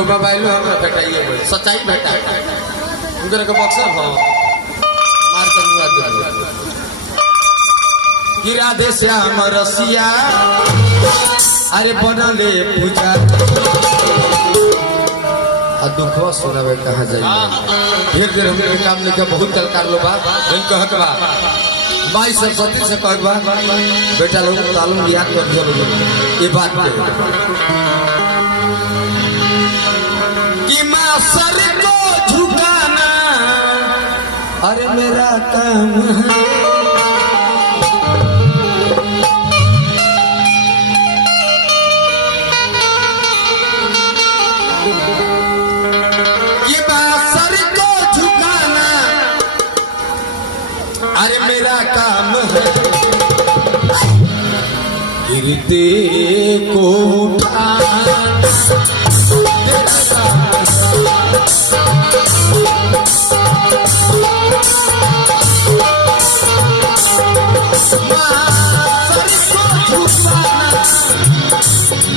एगो मोबाइल हमरा भेटाइए बोल सच्चाई भेटा उनकर के बक्सर हो मार के मुआ दे कि राधे श्याम रसिया अरे बनले पूजा आ दुखवा सुनावे कहा जाए ढेर देर हमने काम लेके बहुत कलकार लो बा इन कहत बा माई सरस्वती से कहत बा बेटा लोग तालुम याद कर दियो ये बात पे कि मां सर को झुकाना अरे मेरा काम है अरे मेरा काम है गिरते को उठाना तेरा काम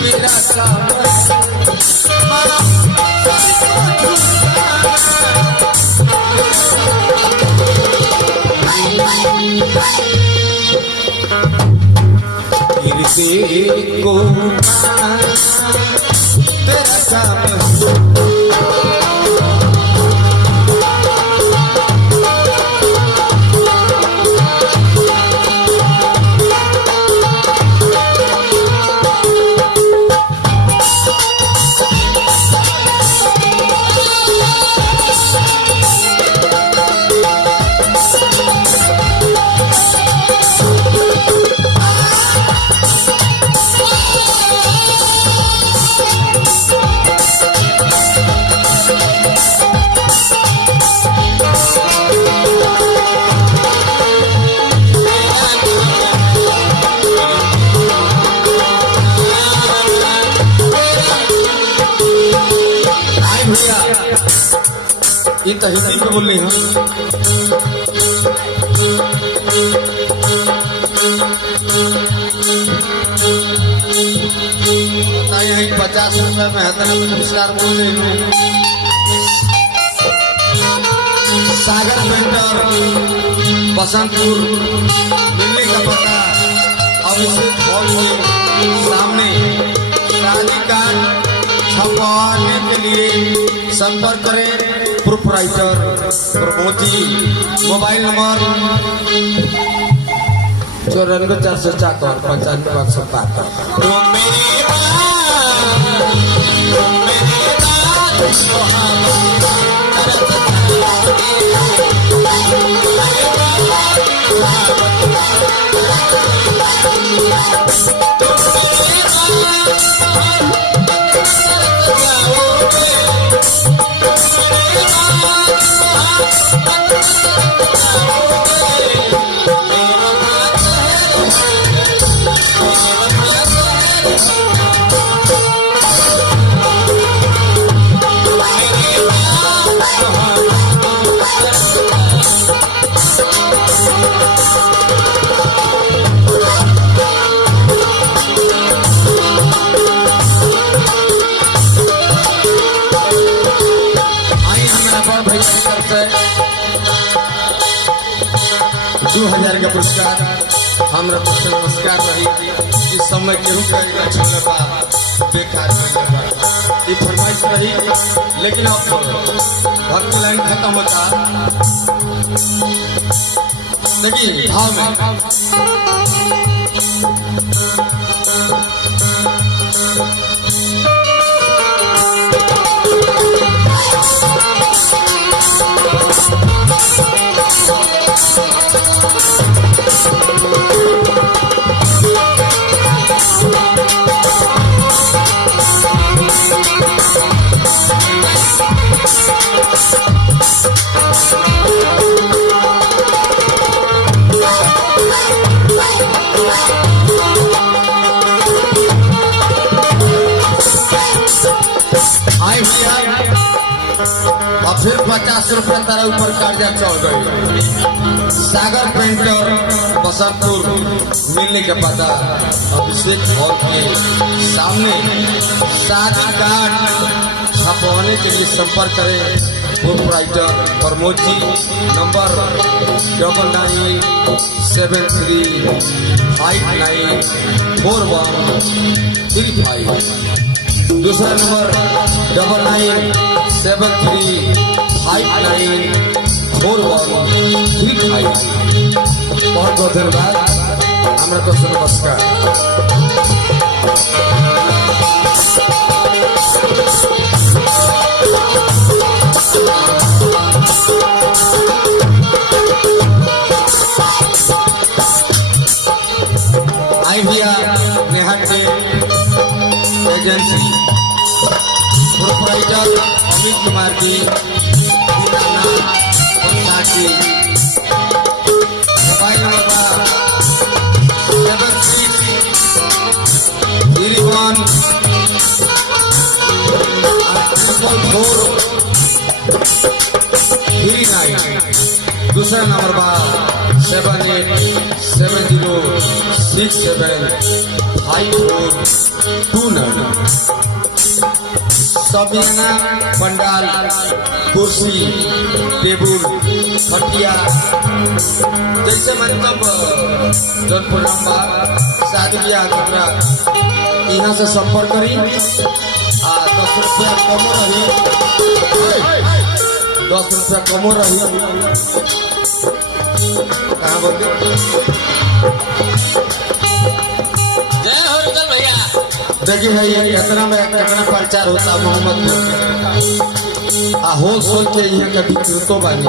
मेरा काम को तेरा काम ये तो हिंदी में बोल रही हूँ यही 50 रुपए में हतना पुरस्कार बोल रही हूँ सागर पेंटर बसंतपुर दिल्ली का पता अभिषेक हॉल के सामने शादी कार्ड छपवाने के लिए संपर्क करें प्रोपराइटर प्रमोद जी मोबाइल नंबर 2000 का पुरस्कार हमरा नमस्कार रही इस समय केहू करेगा छोड़े बा बेकार ये फरमाइश रही लेकिन अब भक्त लाइन खत्म होता देखिए भाव में फिर 50 रुपया तारा ऊपर कर्जा चढ़ गई। सागर पेंटर बसंतपुर मिलने के पता अभिषेक हॉल के सामने शादी कार्ड संपर्क करें प्रोपराइटर प्रमोद जी। नंबर 9973594135। दूसरा नंबर 9973594135। बहुत बहुत धन्यवाद। हमारा दोस्तों नमस्कार। आइडिया नेहा के एजेंसी प्रोपराइटर अमित कुमार जी, मोबाइल नंबर 76314439। दूसरा नंबर 7870675429। सबियाना पंडाल, कुर्सी, टेबुल, खटिया जैसे मतलब जौनपुर नंबर शादी ब्याह हमरा यहाँ से संपर्क करी। 10 रुपया कमो रही, 10 रुपया कमो रही। कहाँ बोलते जय हो रुदल भैया। देखिए भाई कितना में कितना प्रचार होता मोहम्मद होल के यहाँ कभी तो बानी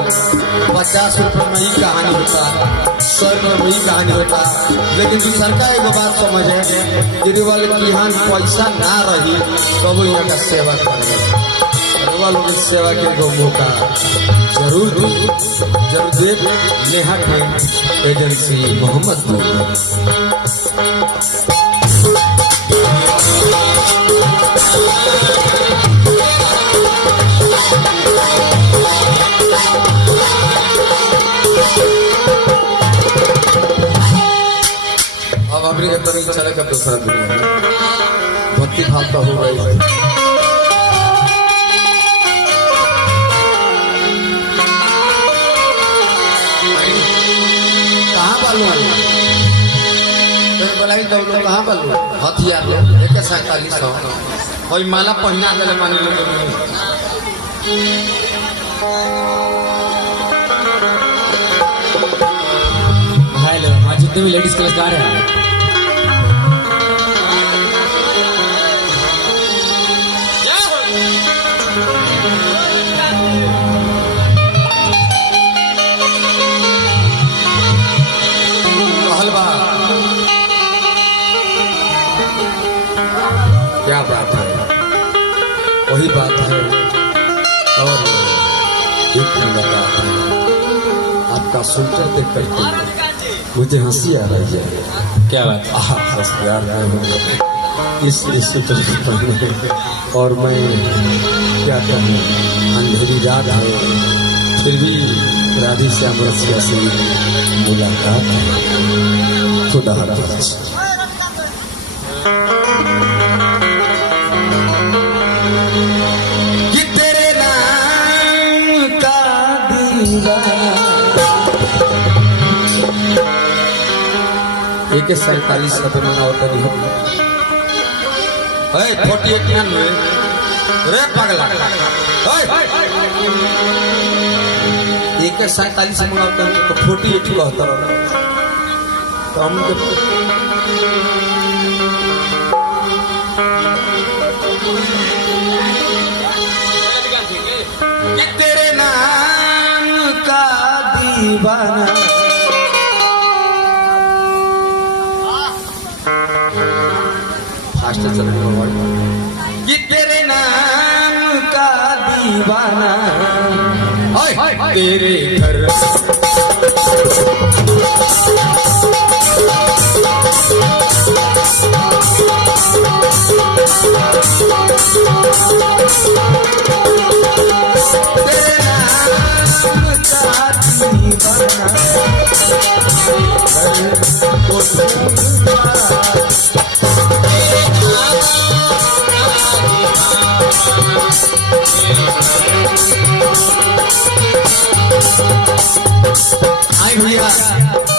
50 रुपये में ही कहानी होता, 100 रुपये में ही कहानी होता। लेकिन जो सरकार एक बात समझे यदि वाले की यहाँ पैसा ना रही तो वो यहाँ का सेवा करेंगे। लोग सेवा के गो मौका जरूर दे। नेहा के एजेंसी मोहम्मद। अब हमने तो नहीं चलेगा दूसरा दुनिया में भक्ति भाव तो हो गई। कहाँ बालू बोला ही लोग कहाँ बालू हथियार लो 4700 और माला पहना गले मानी लोग। हेलो, आज जितने भी लेडीज कलाकार हैं क्या बात है, वही बात है। और एक मुलाकात है आपका सुनकर देख करके मुझे हंसी आ रही है। क्या बात बस प्यार है इस सूत्र और मैं क्या कहूँ, अंधेरी रात है फिर भी राधी श्याम रसिया से मुलाकात है। खुदा हाफिज़। एक 47 रुपये में होता नहीं होगा 48 रे पगला एक 47 में होता है तो 48 होता तो हम तेरे नाम का दीवाना कि तेरे नाम का दीवाना तेरे घर तेरे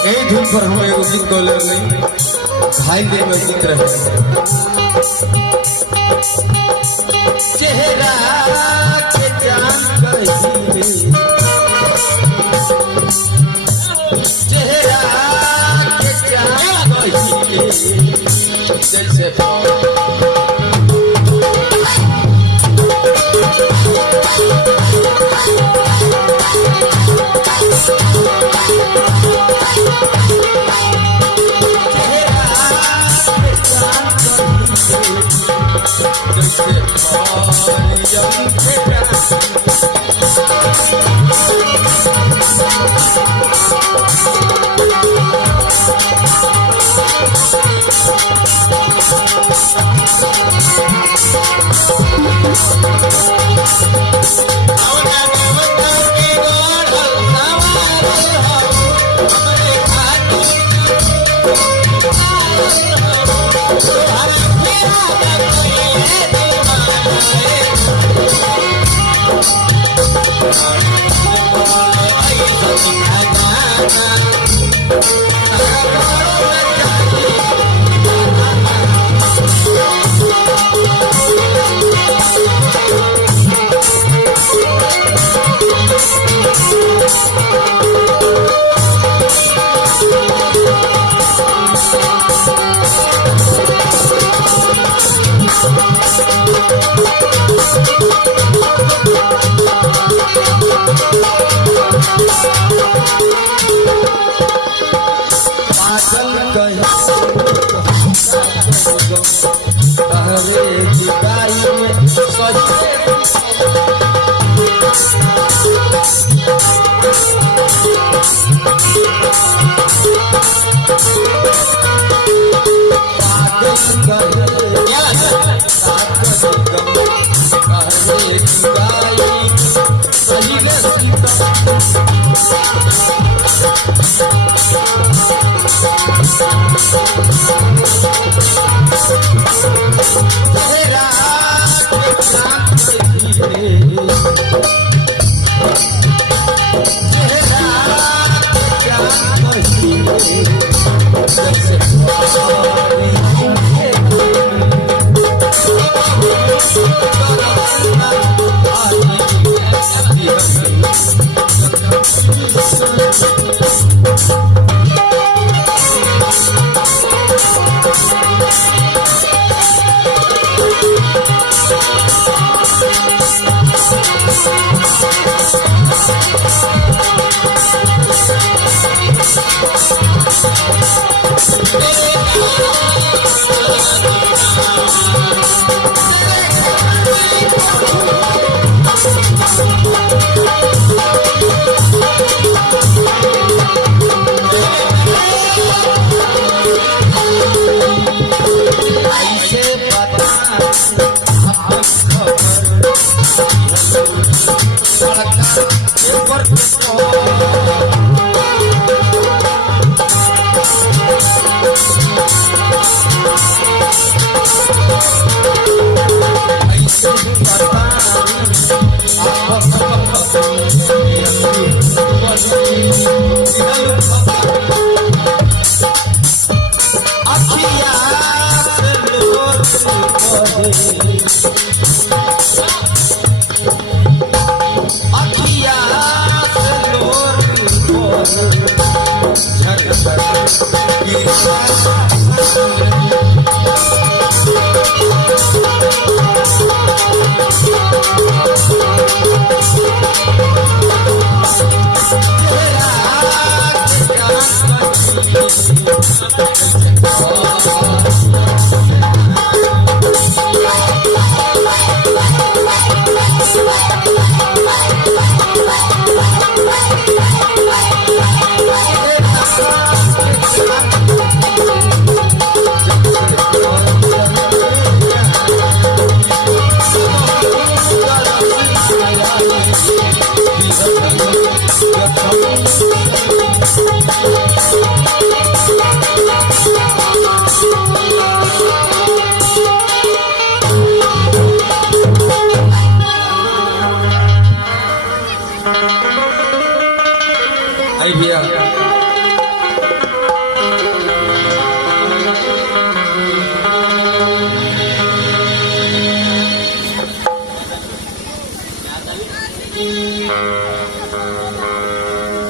यही धुन पर हम एगो गीत गौले नहीं ढाई दिन में गीत रहे चेहरा के चांद कहीं चेहरा के चांद कहीं जैसे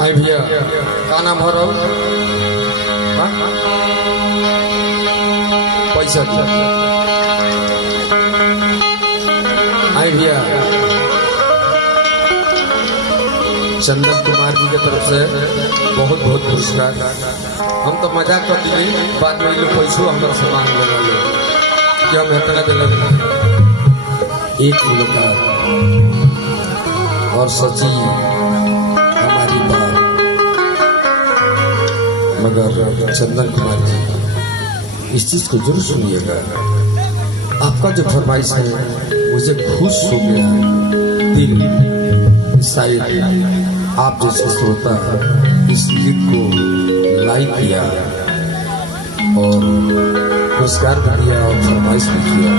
आई भैया का नाम हो रहा पैसा दिया आई भैया चंदन कुमार जी की तरफ से बहुत बहुत पुरस्कार। हम तो मजाक कर दिए, बाद में लोग पैसों हमारा सामान लगा ले कि हम इतना दिल एक मुलाकात और सची हमारी बात। मगर चंदन कुमार जी इस चीज को जरूर सुनिएगा, आपका जो फरमाइश है मुझे खुश हो गया दिल। शायद आप जैसे श्रोता इस गीत को लाइक किया और पुरस्कार भी दिया और फरमाइश भी किया।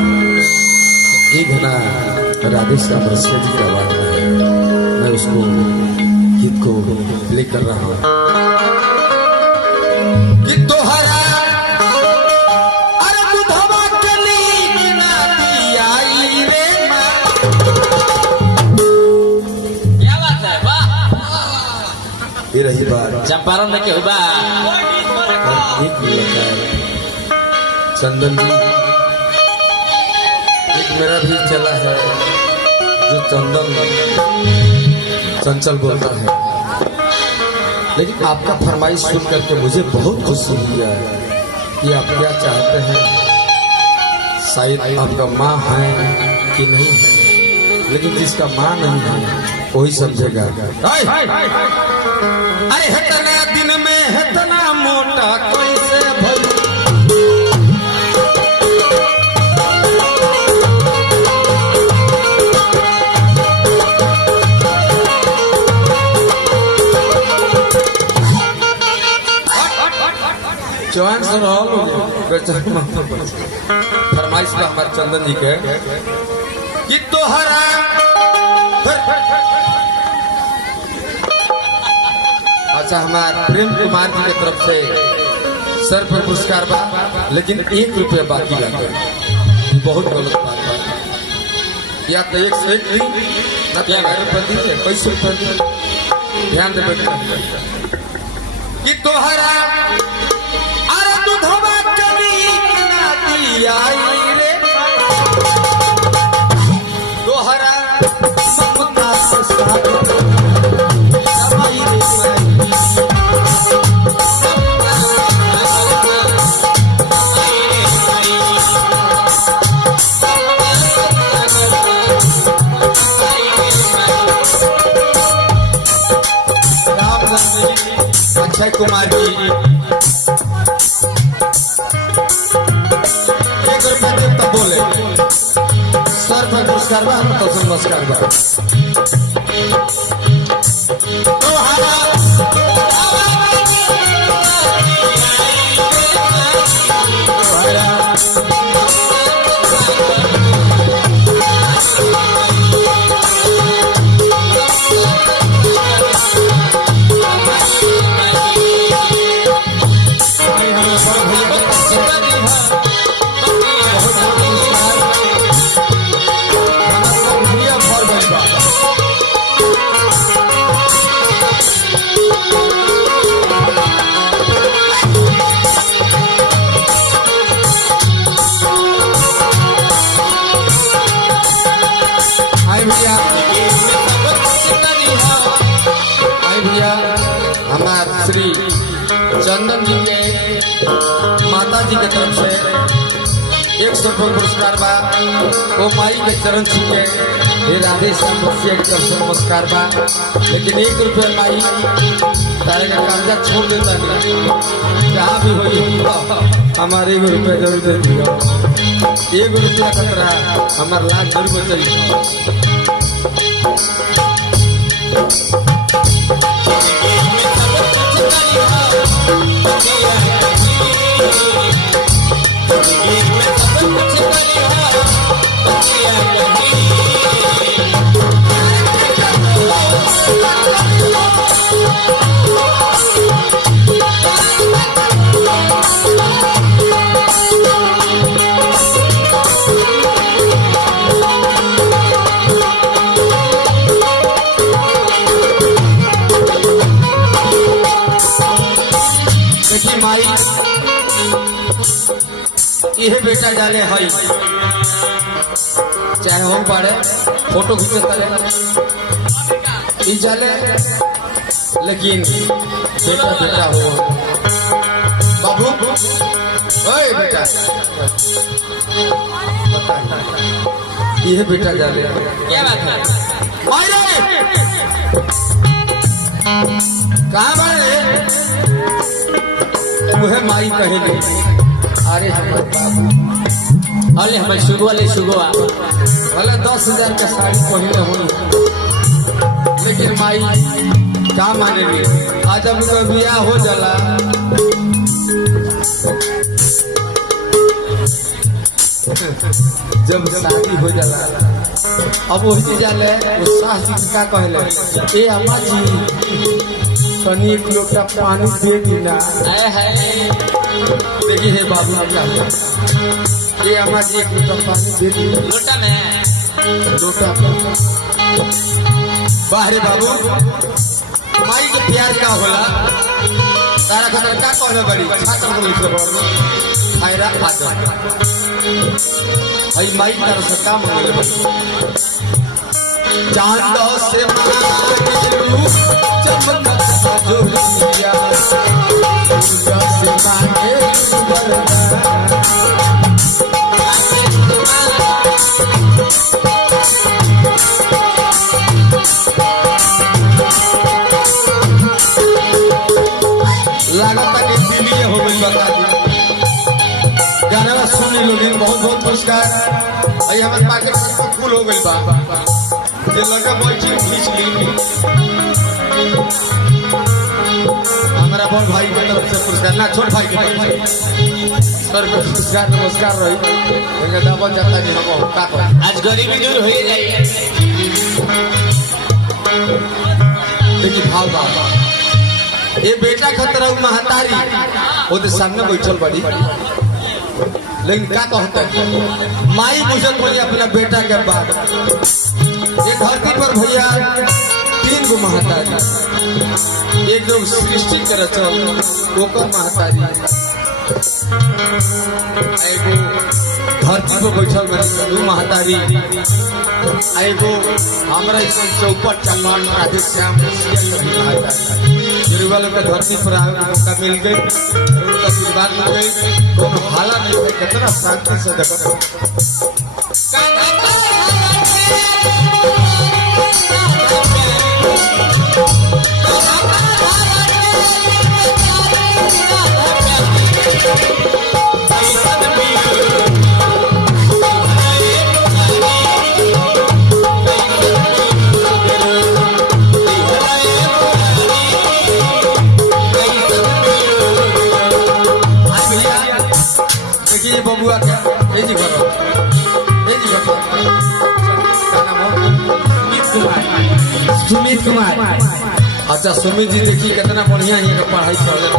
एक घना राधे श्याम रसिया जी की आवाज में है, मैं उसको गीत को प्ले कर रहा हूँ। रही बात चंपारण में क्यों बा एक चंदन जी, एक मेरा भी चला है जो चंदन चंचल बोलता है, लेकिन आपका फरमाइश सुन करके मुझे बहुत खुशी हुई है कि आप क्या चाहते हैं। शायद आपका माँ है कि नहीं है, लेकिन जिसका माँ नहीं है वही समझेगा। अरे हेतना दिन में हेतना मोटा कैसे भई, जवान से फरमाइश का हमारे चंदन जी के कि तोहरा अच्छा हमारे प्रेम कुमार जी की तरफ से सर पर पुरस्कार बा, लेकिन 1 रुपया बाकी लगे। बहुत गलत बात है, या तो 1 से 1 दी ना क्या रुपया दीजिए, 25 रुपया दीजिए। ध्यान दे कि तोहरा अरे दूधवा कभी ना दियाई रे, तोहरा समता से साथ अक्षय कुमार जी 1 रुपया दे तब बोले सर पर पुरस्कार बा, हम तो नमस्कार बा। हमारे श्री चंदन जी के माता जी के तरफ से 100 रुपये पुरस्कार बा। वो माई के चरण छूके ये राधे श्याम रसिया की तरफ से नमस्कार बा। लेकिन 1 रुपया माई तारे का कर्जा छोड़ देता नहीं, जहाँ भी हुई हमारे 1 रुपया जरूर दे दिया। 1 रुपया खतरा हमारे लाख जरूर बचाई। ये बेटा डाले हई चाहे हम पड़े फोटो खींचे तले ई जाले लेकिन बेटा बेटा हो बाबू ओए बेटा ये बेटा डाले क्या बात है? मायरे कहाँ बारे तुहे माई कहेले अरे हमारे बाबू अरे हमारे सुगवा ले सुगवा भले 10,000 का साड़ी पहने हुई लेकिन माई का मानेगी आज अब का बियाह हो जाला जब शादी हो जाला अब वो जाले वो सास जी का कहले ए अम्मा जी तनी एक लोटा पानी दे दीना आए हाय देखिए हे बाबू क्या ये अम्मा जी एक लोटा पानी दे दीना लोटा में लोटा बाहरे बाबू माई के प्यार का होला तारा का का कहले बड़ी छात्र को लिखे बड़ खायरा आदम हई माई तारा से काम होले चांद से मांगलू चमक जोरिया पूजा से मांगे लागता के दिल्ली हो गई बता दी गाना सुनी लोगिन बहुत बहुत पुरस्कार आई हमारे पाके फूल हो गई बा ये लगा बैठी खींच ली हमारा बड़ भाई के तरफ से पुरस्कार ना छोट भाई के तरफ सर को पुरस्कार नमस्कार रही लेकिन दावा जाता नहीं हम का कर आज गरीबी दूर हो जाए देखिए भाव बाबा ये बेटा खतरा महतारी वो तो सामने बैठल बड़ी लेकिन क्या कहता है माई बुझल बोली अपना बेटा के बाद ये धरती पर भैया 3 गो महतारी एक जो सृष्टि कर ओकर महतारी एगो धरती पर बैठल बड़ी 2 महतारी एगो हमारा चौपट चमान राधे श्याम गिरवा लोग धरती पर आने का मौका मिल गई उनका आशीर्वाद मिल गई दोनों हालत में कितना शांति से देखो देखिए बबुआ क्या ये जी करो क्या नाम हो सुमित कुमार अच्छा सुमित जी देखिए कितना बढ़िया ही पढ़ाई कर रहे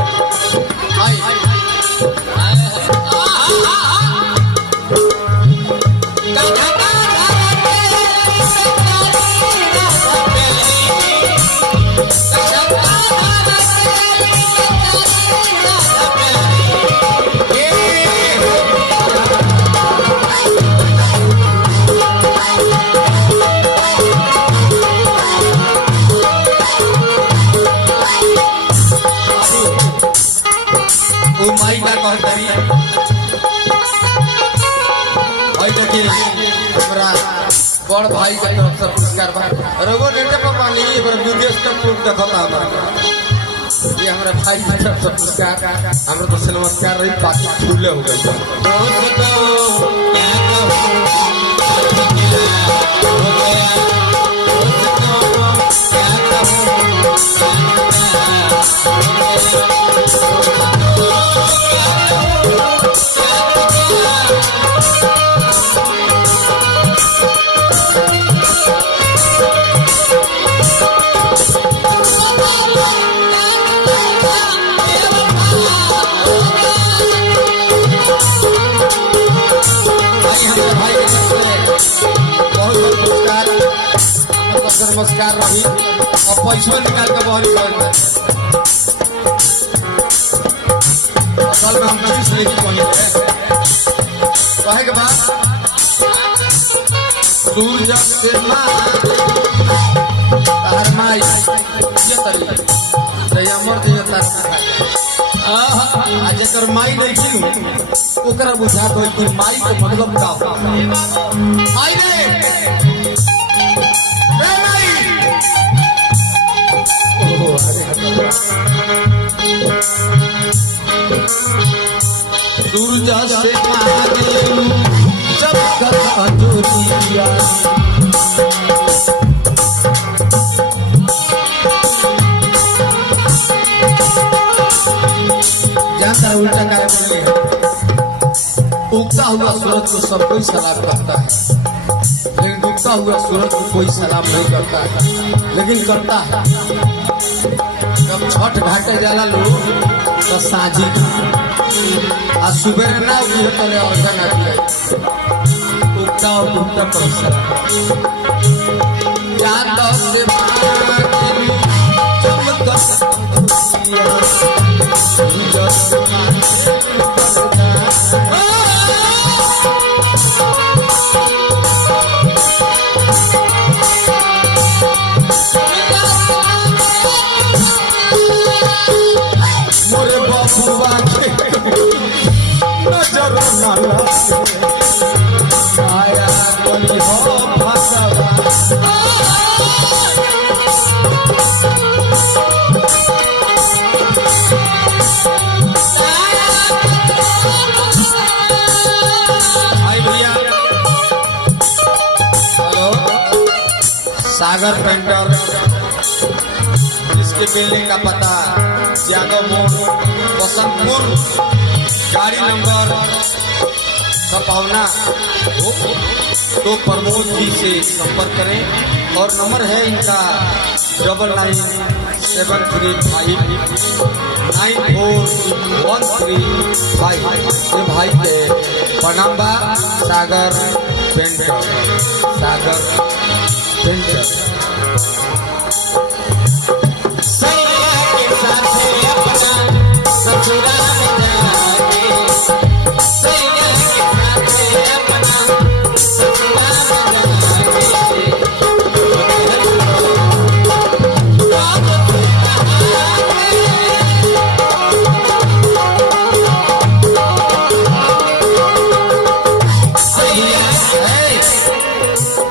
माई का कहतरी हमारा बड़ भाई के तरफ से पुरस्कार रघु नेटे पर पानी विदेश का टूर देखता हमारा ये हमारा भाई के तरफ से पुरस्कार हमारा तो से नमस्कार रही बाकी फूले हो गई नमस्कार रही और पैसा निकाल के बहरी कल में हम 20 लेके कहे के बाद सूरज से तार माई ये तरी दया मर दिया तार आज कर माई नहीं की ओकरा बुझा दो कि माई के मतलब का आई रे माई ओहो सूरज से चमकत अंजुरिया जाकर उल्टा काय बोले उगता हुआ सूरज को सब कोई सलाम करता है लेकिन डूबता हुआ सूरज को कोई सलाम नहीं करता है लेकिन करता है जब छठ घाटे जाला लोग तो साझी आज सुबह ना उठी तो ले और ना दिया उगता और डूबता पर सलाम चांद से मोरे बाबुआ के नजर ना आया कोई हो फसवा सागर पेंटर इसके बिल्डिंग का पता यादव मोड़ बसंतपुर गाड़ी नंबर सपौना तो प्रमोद जी से संपर्क करें और नंबर है इनका 9973594135 ये भाई के पनाम्बा सागर पेंटर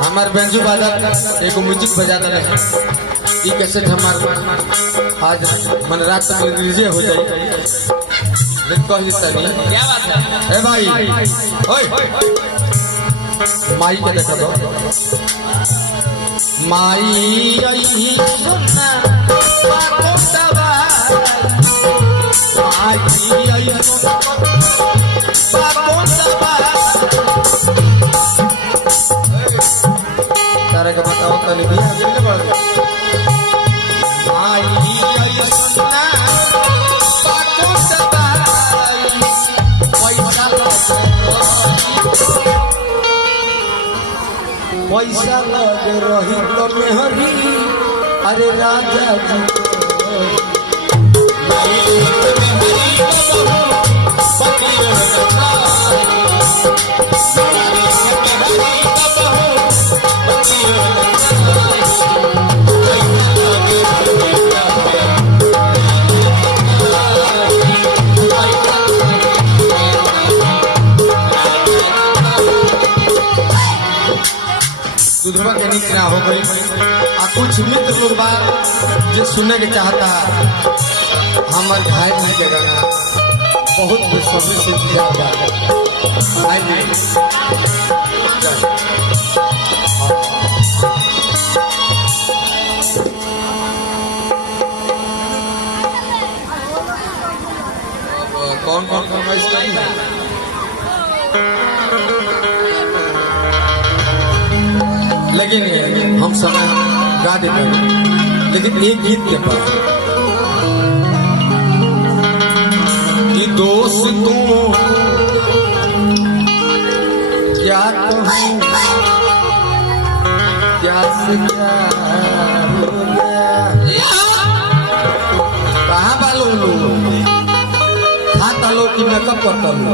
हमार बेंजू बादक एक म्यूजिक बजाता रहे ये कैसे हमार आज मन रात तक रिलीज हो जाए कही तनी क्या बात है ए भाई ओए माई के देखा दो माई आई सुनना पाको दवा माई आई पाको दवा तारे का बताओ तनी भी आगे ले बढ़ आई आई सुनना पाको दवाई पैसा लगे रही तो मेहरी अरे राजा जी सुधरवा के नीति ना हो गई आ कुछ मित्र लोग बात जो सुनने के चाहता हमारे भाई भाई के गाना बहुत बेसब्री से किया गया भाई कौन कौन फरमाइश करी है लेकिन हम समय गा देते हैं लेकिन एक गीत के पास कि दोस्तों क्या कहूँ क्या से क्या हो गया कहाँ बालो खाता लो कि मेकअप करता लो